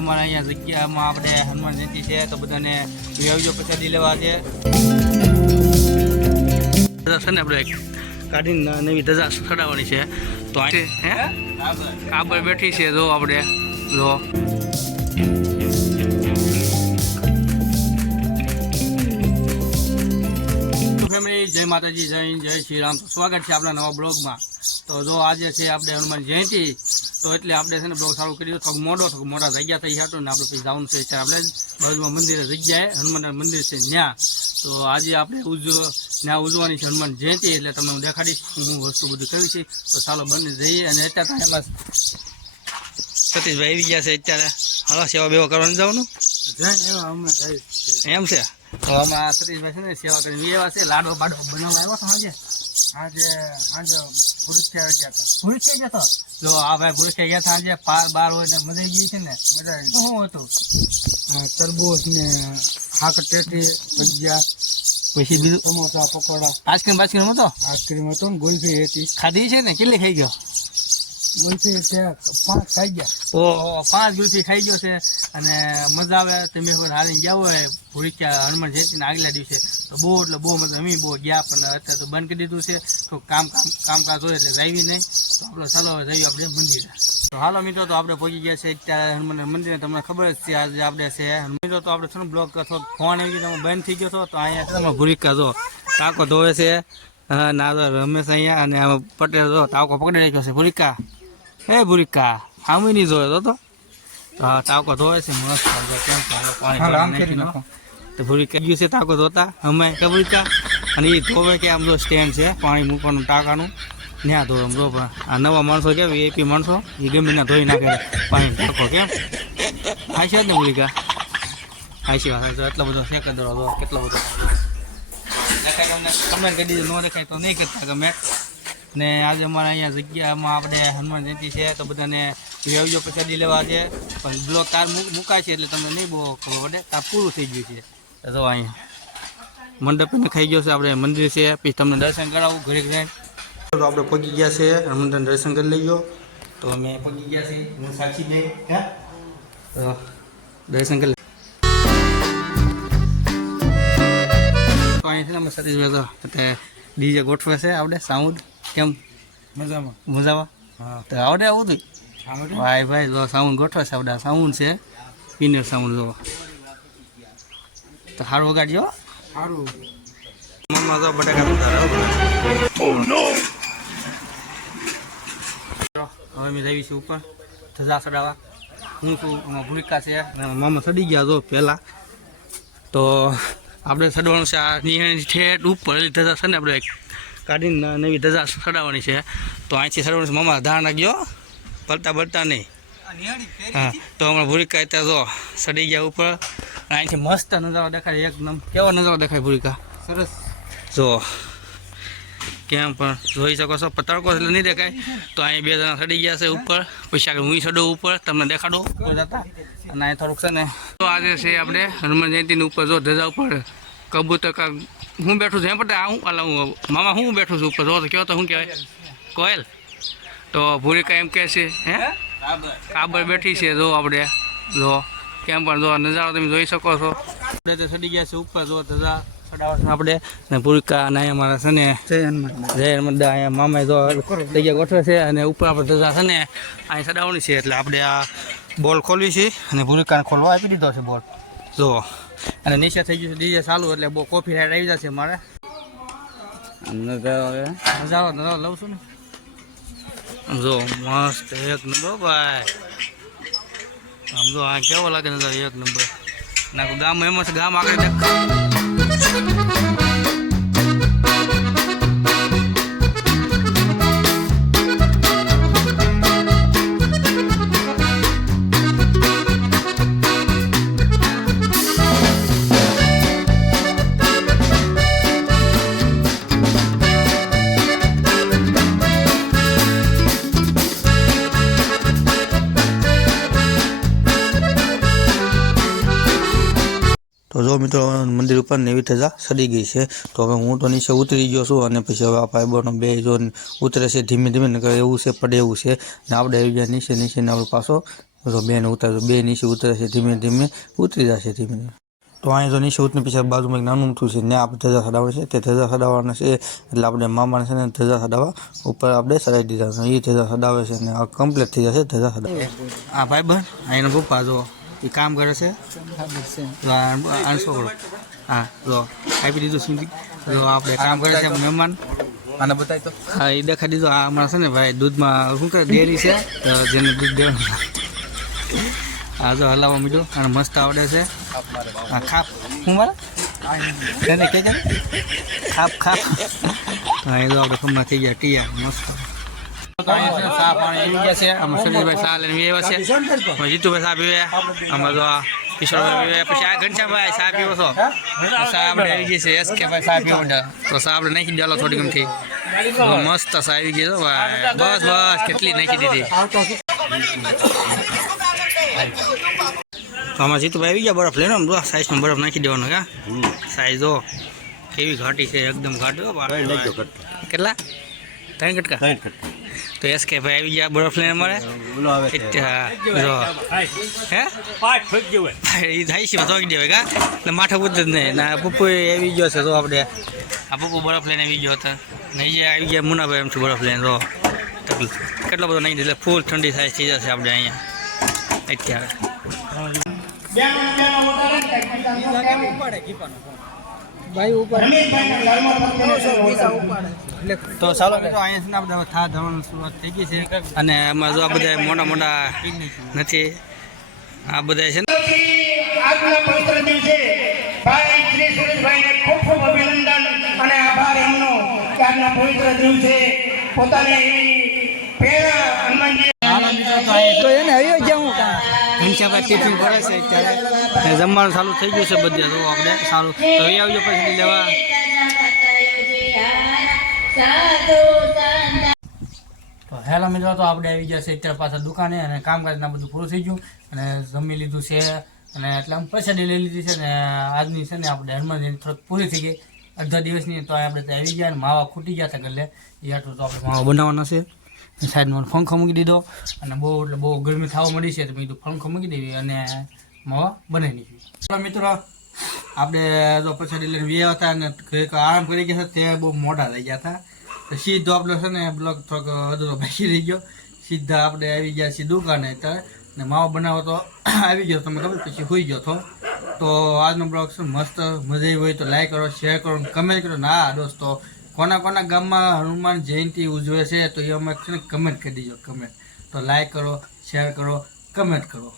અમારે અહીંયા જગ્યામાં આપણે હનુમાન જયંતિ છે તો બધાને આવજો પ્રસાદી લેવા છે ને આપણે કાઢીને નવી ધજા ચડાવવાની છે તો હે કાબર બેઠી છે જો આપણે જો ફેમિલી જય માતાજી જય જય શ્રી રામ સ્વાગત છે આપણા નવા બ્લોગમાં તો જો આજે છે આપણે હનુમાન જયંતિ તો એટલે આપણે છે ને બ્લોગ સારું કર્યું થોડું મોટા જગ્યા થઈ હતું ને આપણે પછી જવાનું છે આપણે બાજુમાં મંદિરે જગ્યાએ હનુમાન મંદિર છે ત્યાં તો આજે આપણે ત્યાં ઉજવવાની છે હનુમાન જયંતિ એટલે તમને હું દેખાડીશ હું વસ્તુ બધું કરી છે તો ચાલો બંને જઈએ અને અત્યારે એમાં સતીશભાઈ આવી ગયા છે અત્યારે હાલો સેવા બેવા કરવાનું જવાનું એમ છે તો આમાં સતીશભાઈ છે ને સેવા કરીને એવા છે લાડો બાડો બનાવવા આવ્યો આજે પુરુષિયા ગયા હતા જો આ ભાઈ પુરુષિયા ગયા હતા આજે બાર હોય ને મજા ગઈ છે ને મજા શું હતું તરબૂચ ને ખાકર ટેટી ભજીયા પછી બીજું સમોસા પકોડા આઈસ્ક્રીમ હતો ને ગુલ્ફી હતી ખાધી છે ને કેટલી ખાઈ ગયો ગુલ્ફી 5 ખાઈ ગયા ઓહો 5 ગુલ્ફી ખાઈ ગયો છે અને મજા આવે તમે હારીને ગયા હોય ભૂરિયા હનુમાન જયંતિના આગલા દિવસે તો બહુ એટલે બહુ મજા અમે બહુ ગયા પણ અત્યારે તો બંધ કરી દીધું છે તો કામકાજ હોય એટલે જાવી નહીં તો આપણે ચાલો જઈએ આપણે મંદિરે તો હાલો મિત્રો તો આપણે પહોંચી ગયા છે અત્યારે હનુમાન મંદિરે તમને ખબર જ છે આજે આપણે છે મિત્રો તો આપણે થોડું બ્લોક થોડો ફોન આવી ગયો બંધ થઈ ગયો હતો તો અહીંયા તમે ભૂરિકા જો ટાંકો ધોવે છે ના તો રમેશ અહીંયા અને પટેલ જો ટાંકો પકડી રાખ્યો છે ભૂરિકા ભૂરિકા સામે નહીં જોયો તો હા ટાંકો ધોવે છે મસ્ત કેમ પાણી તો ભૂરિકા ગયું છે ટાંકો ધોતા અમે કે ભૂરિકા અને એ ધોવે કે આમ જો સ્ટેન્ડ છે પાણી મૂકવાનું ટાંકાનું ત્યાં ધોવે આમ જો આ નવા માણસો કેમ એપી માણસો એ ગમે ના ધોઈ નાખે પાણી ટાંકો કેમ હાઈ છે જ ને ભૂરિકા હાઈ વાત તો એટલો બધો શેક દો કેટલો બધો દેખાય તમને કમેન્ટ કરી દીધું ન દેખાય તો નહીં કરતા કમેન્ટ ને આજે અમારે અહીંયા જગ્યામાં આપણે હનુમાન જયંતિ છે તો બધાને આવજો પ્રસાદી લેવા છે પણ બ્લોક તાર મુકાય છે એટલે તમને નહીં બહુ ખબર પડે તાર પૂરું થઈ ગયું છે તો અહીંયા મંડપ ખાઈ ગયો છે આપણે મંદિર છે પછી તમને દર્શન કરાવું ઘરે ઘરે તો આપણે પગી ગયા છે હનુમાન દર્શન કરી લઈ ગયો તો અમે પગી ગયા છીએ હું સાચી બે હે તો દર્શન કરી તો અહીં છે ને અમે સતીશભાઈ તો ડીજે ગોઠવે છે આપણે સાઉન્ડ કેમ મજામાં હા તો આવડે આવું હતું ભાઈ જો સાઉન્ડ ગોઠવે છે આવડે સાઉન્ડ છે પીનર સાઉન્ડ જો તો સારું વગાડજો સારું મમ્મા તો બટાકા હવે મેં જઈએ છીએ ઉપર ધજા ચડાવવા હું છું એમાં ભૂરિકા છે મામા ચડી ગયા જો પહેલાં તો આપણે ચડવાનું છે આ નિહાળી ઠેઠ ઉપર એટલે ધજા છે ને આપણે કાઢીને નવી ધજા ચડાવવાની છે તો અહીંથી ચડવાનું છે મામા ધાર નાખ્યો બળતા નહીં હા તો હમણાં ભૂરિકા ત્યાં જો ચડી ગયા ઉપર અહીંથી મસ્ત નજારો દેખાય એકદમ કેવો નજારો દેખાય ભૂરિકા સરસ જો કેમ પણ જોઈ શકો છો તડકો એટલે નહીં દેખાય તો અહીં 2 જણા ચડી ગયા છે ઉપર પછી આગળ હું ચડું ઉપર તમને દેખાડો જતા અને અહીં થોડુંક છે ને તો આજે છે આપણે હનુમાન જયંતિની ઉપર જો ધજા ઉપર કબૂતર હું બેઠું છું એમ પટેલ હું મામા હું બેઠું છું ઉપર જો તો કહો તો શું કહેવાય કોયલ તો ભૂરિકા એમ કહે છે હે કાબર બેઠી છે જો આપણે જો કેમ પણ જો નજારો તમે જોઈ શકો છો આપણે તો ચડી ગયા છે ઉપર જો ધજા ચડાવવા આપણે ને ભૂરિકા અને અહીંયા મારા છે ને જય હનુમાન અહીંયા મામા જો જગ્યા ગોઠવે છે અને ઉપર આપણે ધજા છે ને અહીં ચડાવવાની છે એટલે આપણે આ બોલ ખોલવી છે અને ભૂરિકાને ખોલવા આપી દીધો છે બોલ જો અને નીચે થઈ ગયું છે ડીજે ચાલુ એટલે બહુ કોફી રાઈડ આવી જશે મારે નજારો લઉં છું ને જો મસ્ત એક નંબર ભાઈ આમ જો આ કેવો લાગે નજારો એક નંબર નાખું ગામ એમાં છે ગામ આગળ દેખ તો જો મિત્રો મંદિર ઉપર નવી ધજા ચડી ગઈ છે તો હવે હું તો નીચે ઉતરી ગયો છું અને પછી હવે આ ભાઈબંધો બે જો ઉતરે છે ધીમે ધીમે એવું છે પડે એવું છે ને આપણે આવી ગયા નીચે આપણે પાછો તો બેન ઉતાર તો બે નીચે ઉતરે છે, ધીમે ધીમે ઉતરી જશે ધીમે ધીમે. તો અહીંયા જો નીચે ઉતરી પછી બાજુમાં એક નાનું ઊંઠું છે ને આપણે ધજા ચડાવવા છે, તે ધજા ચડાવવાના છે. એટલે આપણે મામાને છે ને ધજા ચડાવવા ઉપર આપણે ચડાવી દીધા છે. એ ધજા ચડાવે છે ને આ કમ્પ્લીટ થઈ જશે ધજા ચડાવે. હા ભાઈ બન અહીંનો પપ્પા જો એ કામ કરે છે. છોકરો હા જો આપી દીધું સિંધી. જો આપણે કામ કરે છે મહેમાન આને બતાવી તો હા એ દેખાડી દીધું. આ હમણાં છે ને ભાઈ દૂધમાં શું કરે ડેરી છે તો જેને દૂધ દેવાનું. હા જો હલાવવા મીઠું અને મસ્ત આવડે છે. હા ખાપ શું મારે તેને કે ખાપ ખાપ. હા એ તો આપણે ખમા થઈ ગયા ટીયા મસ્ત. ચા પાણી આવી ગયા છે. આમાં સલીલભાઈ ચા લઈને આવ્યા છે. જીતુભાઈ ચા પીવે. આમાં તો કિશોરભાઈ પીવે. પછી આ ઘનશ્યામભાઈ ચા પીવો છો. ચા આપણે આવી ગઈ છે. SK ભાઈ ચા પીવો તો ચા આપણે નાખી દેલો થોડી ગમથી. મસ્ત ચા આવી ગઈ છે ભાઈ. બસ બસ કેટલી નાખી દીધી. તો આમાં જીતુભાઈ આવી ગયા બરફ લઈને સાઈઝમાં બરફ નાખી દેવાનો. કા સાઈઝ જો કેવી ઘાટી છે એકદમ ઘાટી. કેટલા 3 કટકા. તો SK ભાઈ આવી ગયા બરફ લઈને અમારે. એ થાય છે તો દેવાય કા એટલે માથે પૂછે જ નહીં. ના પપ્પુ આવી ગયો છે તો આપણે આ પપ્પુ બરફ લઈને આવી ગયો હતો. નહીં આવી ગયા મુનાભાઈ એમથી બરફ લઈને તો કેટલો બધો નહીં એટલે ફૂલ ઠંડી સાઈઝ થઈ જશે આપણે અહીંયા અત્યારે. તો ચાલો મિત્રો અહીંયા છે ને આપણે થા ધરવાની શરૂઆત થઈ ગઈ છે. અને એમાં જો આ બધા મોટા મોટા નથી આ બધા છે ને આજના પવિત્ર દિવસે ભાઈ શ્રી સુરેશભાઈને ખૂબ ખૂબ અભિનંદન અને આભાર એમનો કે આજના પવિત્ર દિવસે પોતાને પ્રેરણા હનુમાનજી તો એને આવી ગયા હું ઘનશ્યામભાઈ ટિફિન કરે છે અત્યારે જમવાનું ચાલુ થઈ ગયું છે બધે. તો આપણે સારું તો એ આવજો પછી લેવા. તો હેલો મિત્રો તો આપણે આવી ગયા છે અત્યારે પાછા દુકાને અને કામકાજના બધું પૂરું થઈ ગયું અને જમી લીધું છે અને એટલે આમ પ્રસાદી લઈ લીધી છે. ને આજની છે ને આપણે હનુમાન જયંતિ થોડીક પૂરી થઈ ગઈ અડધા દિવસની. તો આપણે ત્યાં આવી ગયા અને માવા ખૂટી ગયા હતા ગલે એ આટલું તો આપણે માવા બનાવવાના છે. સાઈડમાં પંખો મૂકી દીધો અને બહુ એટલે બહુ ગરમી થવા મળી છે તો મેં કીધું પંખો મૂકી દેવી અને માવા બનાવી નાખી. ચાલો મિત્રો આપણે જો પ્રસાદી લઈને વ્યા હતા અને આરામ કરી ગયા હતા. તે બહુ મોટા થઈ ગયા હતા તો સીધો આપણે છે ને બ્લોગ થોડોક અધૂરો બાકી રહી ગયો. સીધા આપણે આવી ગયા છીએ દુકાને અત્યારે ને માવો બનાવો તો આવી ગયો તમે ખબર પછી હોઈ ગયો હતો. તો આજનો બ્લોગ છે મસ્ત મજા આવી હોય તો લાઈક કરો શેર કરો કમેન્ટ કરો. ના દોસ્તો કોના કોના ગામમાં હનુમાન જયંતિ ઉજવે છે તો એ અમે છે ને કમેન્ટ કરી દીજો. કમેન્ટ તો લાઈક કરો શેર કરો કમેન્ટ કરો.